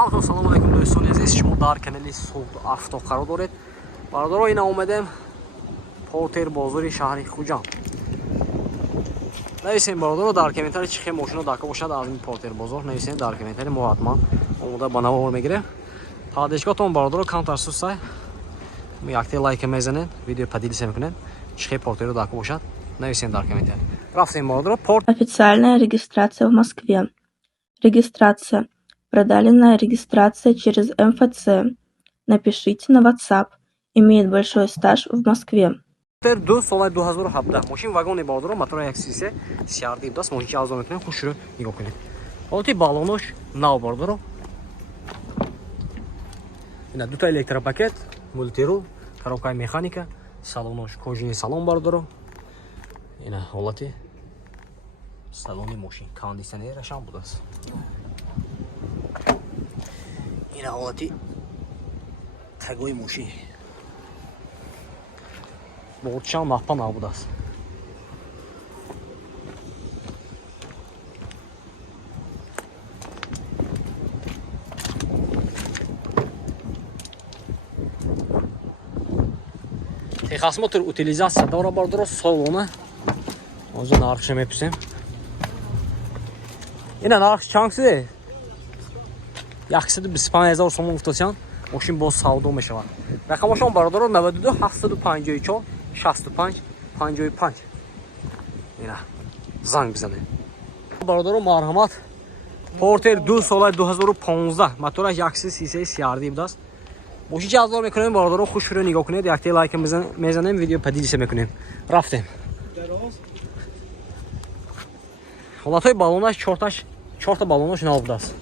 Халқо салом алейкум дӯстони азиз, шумо дар канали Суд Авто қарор доред. Бародаро, ина омадем Портер бозори шаҳри Хуҷанд. нависем бародаро, дар комментарий чӣ хел мошино дака бошад аз ин Портер бозор нависем дар комментарий, мо ҳатман омода ба навор мегирем. Падешгоҳтон бародаро камтар сустай якте лайка мезанед, видео поделиться мекунед, чӣ хел Портеро дака бошад нависем дар комментарий. Рафтем бародаро. Официальная регистрация в Москве. Регистрация. Продленная регистрация через МФЦ. Напишите на WhatsApp. Имеет большой стаж в Москве. Портер 2 соли 2017. Мошин вагони бародаро, мотора 133 CRD даст. Мошин чи арзон мекунем, хушро нигоҳ кунед. Ҳолати балонош нав бародаро. Ина дута электропакет, мультирул, коробка механика, салонош кожини салон бародаро. Ина ҳолати салони мошин, кондитсионераш ҳам будааст. Ина ҳолати тагои мошин. Борчам махпа набудааст. Техосмотр утилизация дора бародаро, солона. Озо нархша меписем. Ина нарх чанд шуде? 125,000 сомон гуфтасиян. Мошин боз савдо мешавад. Рақамашон бародаро 92 754 65 55. Ина занг бизанед. Бародаро марҳамат. Портер 2 соли 2015. Мотора 133 CRD будааст. мошин чи арзон мекунем бародаро, хушро нигоҳ кунед, якте лайк мезанем, видео поделиться мекунем. Рафтем. ҳолатҳои балонаш 4 балонаш нав будааст.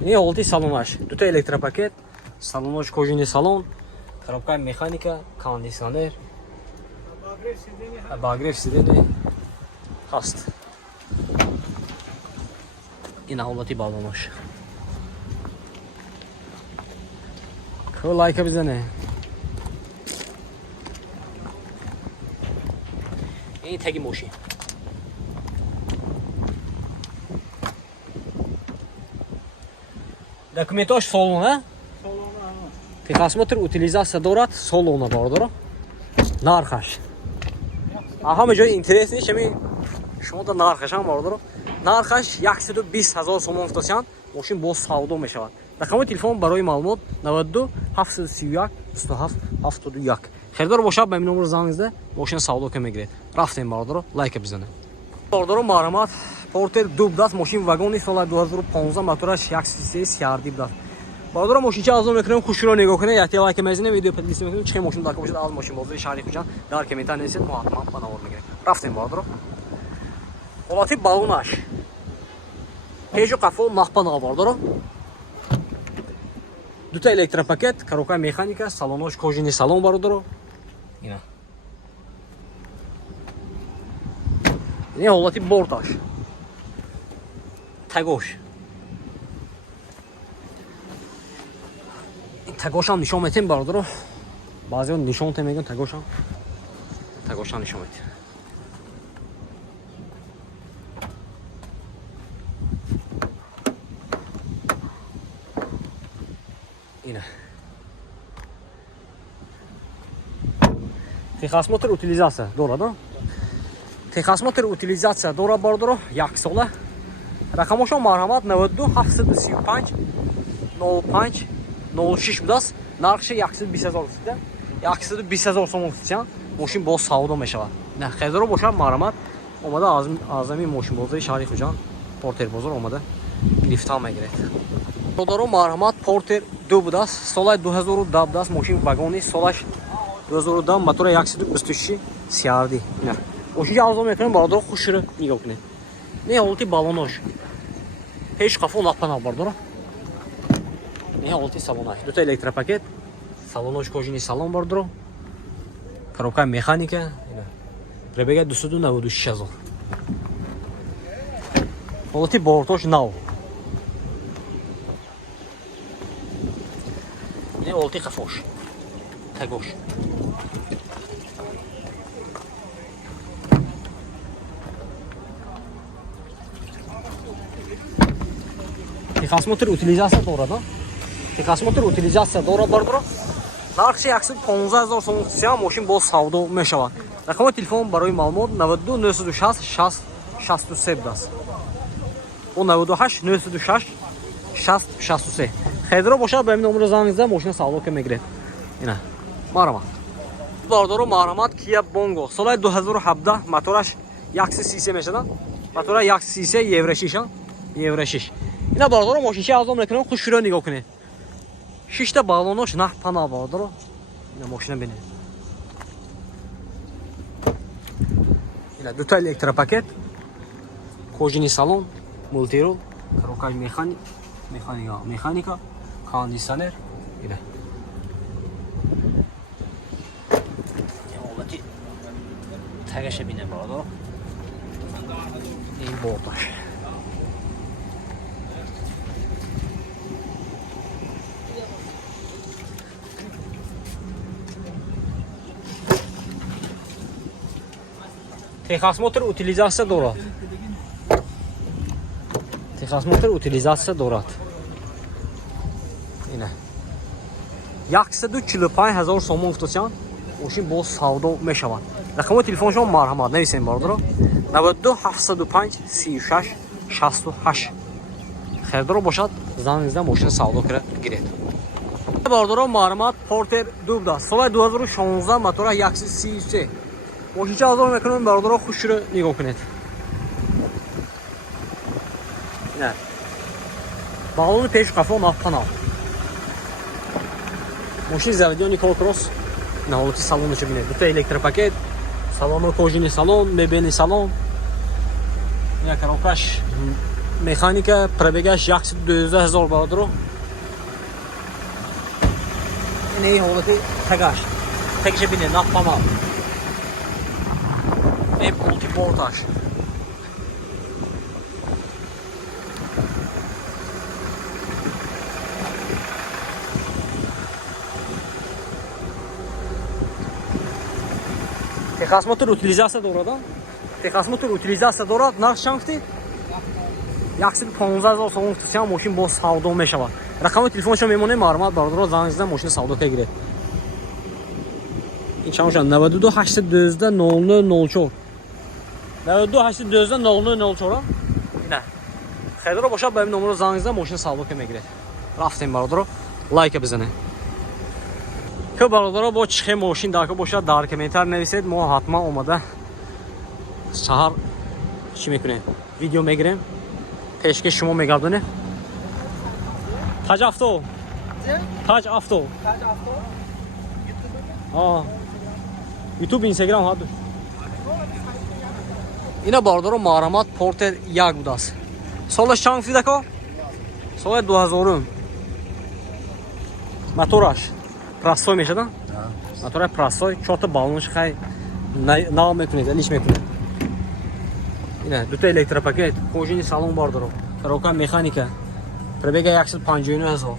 ин ҳолати салонаш, дута электропакет, салонош кожини салон, коробка механика, кондитсионер, обогрев сидений ҳаст. ин ҳолати балонош. ко лайка бизане. ин таги мошин. Документош солона. Техосмотр утилизация дорад, солона бародаро. Нархаш. ҳама ҷои интерес нест, чами шумо да нархаш ҳам бародаро. Нархаш 120,000 сомон гуфтасиян, мошин боз савдо мешавад. рақамои телефон барои маълумот 92 731 27 71. Херидор бошад ба ин номер занг зада, мошин савдо ка мегиред. Рафтем бародаро, лайка бизанед. Бародаро марҳамат. Портер 2 будааст, мошин вагони соли 2015, мотораш 133 CRD будааст. бародаро, мошин чи арзон мекунем, хушро нигоҳ кунед, якте лайка мезанем, видео поделиться мекунем, чӣ хел мошин дака бошад аз мошин бозори шаҳри Хуҷанд дар комментарий нависед, мо ҳатман ба навор мегирем. Рафтем бародаро. ҳолати балонаш. пежу қафо махпа нав бародаро. дута электропакет, коробка механика, салонош кожини салон бародаро. ина ҳолати борташ. тагош. тагошам нишон метем бародаро. баъзеҳо нишон те мегӯянд, тагошам нишон метем. ина техосмотр утилизация дорад. Техосмотр утилизация дора бародаро, 1 сола. рақамошон марҳамат 92 735 05 06 будааст. нархша 120,000 гуфтida. 120,000 сомон гуфтиян, мошин боз савдо мешавад. на хезоро бошад марҳамат. омада аз амин мошин бозори шаҳри Хуҷанд, Портер бозор омада гирифта мегиред. бародаро марҳамат. Портер 2 будааст, соли 2010 будааст, мошин вагони солаш 2010, мотора 126 CRD. ина мошин чи арзон мекунем бародаро, хушро нигоҳ кунед. ин ҳолати балонош. пеш қафо нақпанав бародаро. ин ҳолати салонаш, дута электропакет, салонош кожини салон бародаро, коробка механика, пробега 296,000. ҳолати бортош нав. ин ҳолати қафош. тагош. Техосмотр утилизация дорад. Техосмотр утилизация дорад бардро. Нархи 150,000 сом хусия машин бо савдо мешавад. Рақами телефон барои маълумот 92 960 60 63 будаст. О 98 960 60 63. Хайдро бошад ба ин номер занг зада машина савдо ка мегиред. Ина. Марҳамат. Бардоро марҳамат Kia Bongo. Соли 2017 мотораш 133 мешада. Мотора 133 евро 6 евро 6. Ина бардоро машинчи азом мекунем хушро нигоҳ кунед. 6 та балонош нах панал бардоро. Ина машина бинед. Ина 2 та электропакет. Кожаный салон, мультирол, коробка механика, кондиционер. Ина. Ҳолати тагаша бинем бардоро. Ин борташ. Техосмотр утилизация дорад. Техосмотр утилизация дорад. Ина. 145,000 сом уфтосян машин бо савдо мешавад. Рақами телефоншон марҳамат нависем бардоро. 92 705 36 68. Хайрдоро бошад занг зада машина савдо гиред. Бардоро марҳамат Porter Dubda. Соли 2016 мотора 133. Машинчи азор мекунем бардоро хушро нигоҳ кунед. Не. Балони пеш қафо нав панал. Машин заведёни колкросс. На ҳолати салонашо бинед. 2 та электропакет, салони кожаный салон, мебелный салон. Ина коробкаш механика, пробегаш 112,000 бардоро. Ина ҳолати тагаш. Тагша бинед нав панал. Мультипортаж. Техосмотр утилизация дорад. Техосмотр утилизация дорад. Нарх чанд гуфтед? 115,000 сом хусия машин бо савдо мешавад. Рақами телефоншо мемонем марҳамат бардоро занг зада машина савдо ка гиред. Ин чанд шуд? 92 812 0004. 92 812 0004. Ина. Хайдро бошад ба ин номеро занг зада машина савдо ка мегиред. Рафтем бардоро лайка бизанед. Ки бародаро бо чихе машин дака бошад дар комментар нависед, мо ҳатман омада саҳар чӣ мекунем? Видео мегирем. Пешкаш шумо мегардонем. Taj Avto. Taj Avto. YouTube, Instagram ҳад. Ина бардоро марҳамат Porter 1 будааст. Солаш чанд гуфтед ако? Соли 2000. Мотораш простой мешада? Мотора простой, 4 та балонш хай нав мекунед, лиш мекунед. Ина 2 та электропакет, кожаный салон бардоро. Коробка механика. Пробега 159,000.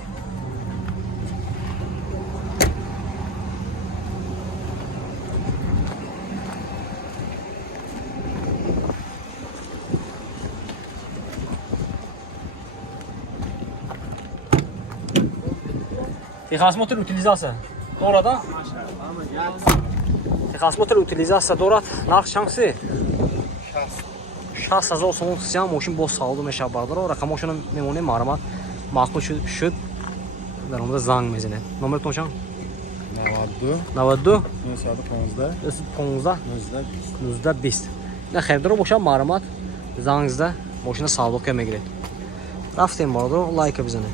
Техосмотр утилизация дорад, а? Техосмотр утилизация дорад. Нарх чанд гуфтед? 60,000 сом хусия машин бо савдо мешавад бардоро. Рақамошон мемонем марҳамат маъқул шуд. Дар номер занг мезанед. Номертон чанд? 92 915 1920. Ина хайрдоро бошад марҳамат занг зада машина савдо ка мегиред. Рафтем бардоро лайка бизанед.